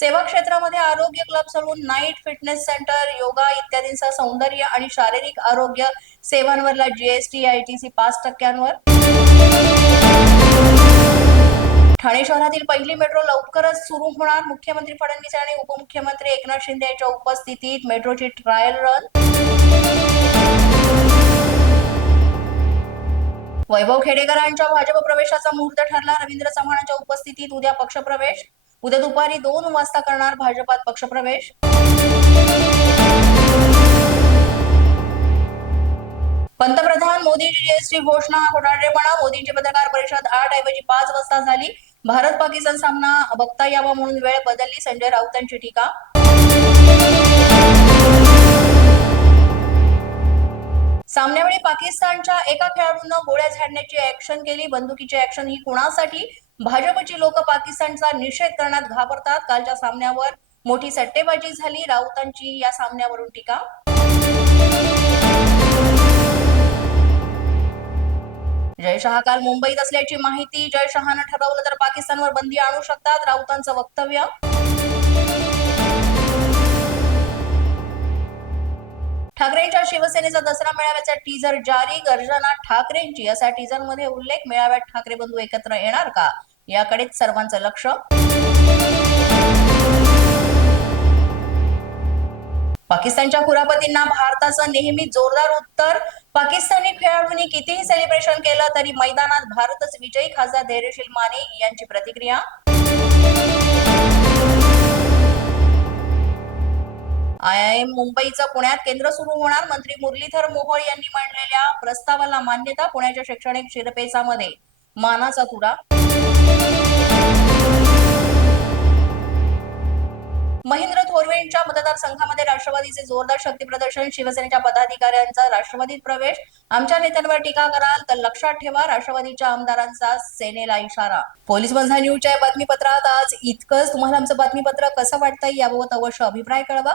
सेवा क्षेत्रामध्ये आरोग्य club salon night fitness centre yoga इत्यादींसह सौंदर्य आणि शारीरिक आरोग्य सेवांवरला जीएसटी आयटीसी पाच टक्क्यांवर. ठाणे शहरातील पहिली मेट्रो लवकरच सुरू होणार. मुख्यमंत्री फडणवीस आणि उपमुख्यमंत्री एकनाथ शिंदे यांच्या उपस्थितीत मेट्रोची ट्रायल रन वैभव खेडेकरांच्या भाजप प्रवेशाचा मुहूर्त ठरला. रवींद्र चव्हाणांच्या उपस्थितीत उद्या पक्षप्रवेश उद्या दुपारी दोन वाजता करणार भाजपात पक्षप्रवेश. पंतप्रधान मोदींची जीएसटी घोषणा हा घोटाळेपणा मोदींची पत्रकार परिषद आठ ऐवजी पाच वाजता झाली. भारत पाकिस्तान सामना बघता यावा म्हणून वेळ बदलली संजय राऊतांची टीका. सामन्यावेळी पाकिस्तानच्या एका खेळाडूंना गोळ्या झाडण्याची ऍक्शन केली बंदुकीची ऍक्शन ही कुणासाठी? भाजपची लोक पाकिस्तानचा निषेध करण्यात घाबरतात. कालच्या सामन्यावर मोठी सट्टेबाजी झाली. राऊतांची या सामन्यावरून टीका. जयशहा काल मुंबईत असल्याची माहिती. जयशहानं ठरवलं तर पाकिस्तानवर बंदी आणू शकतात. राऊतांचं वक्तव्य. ठाकरेंच्या शिवसेनेचा दसरा मेळाव्याचा टीजर जारी. गर्जना ठाकरेंची असा टीजरमध्ये उल्लेख. मेळाव्यात ठाकरे बंधू एकत्र येणार का? याकडेच सर्वांचं लक्ष. पाकिस्तानच्या कुरापतींना भारताचं नेहमी जोरदार उत्तर. पाकिस्तानी खेळाडूंनी कितीही सेलिब्रेशन केलं तरी मैदानात भारतच विजयी खासदार धैर्यशील माने यांची प्रतिक्रिया. आयआयएम मुंबईचं पुण्यात केंद्र सुरू होणार. मंत्री मुरलीधर मोहोळ यांनी मांडलेल्या प्रस्तावाला मान्यता पुण्याच्या शैक्षणिक शिरपेचामध्ये. मानाचा तुडा. महेंद्र थोरवेंच्या मतदारसंघामध्ये राष्ट्रवादीचे जोरदार शक्ती प्रदर्शन. शिवसेनेच्या पदाधिकाऱ्यांचा राष्ट्रवादीत प्रवेश. आमच्या नेत्यांवर टीका कराल तर लक्षात ठेवा राष्ट्रवादीच्या आमदारांचा सेनेला इशारा. पोलीस बंधा न्यूजच्या बातमीपत्रात आज इतकंच. तुम्हाला आमचं बातमीपत्र कसं वाटतंय याबाबत अवश्य अभिप्राय कळवा.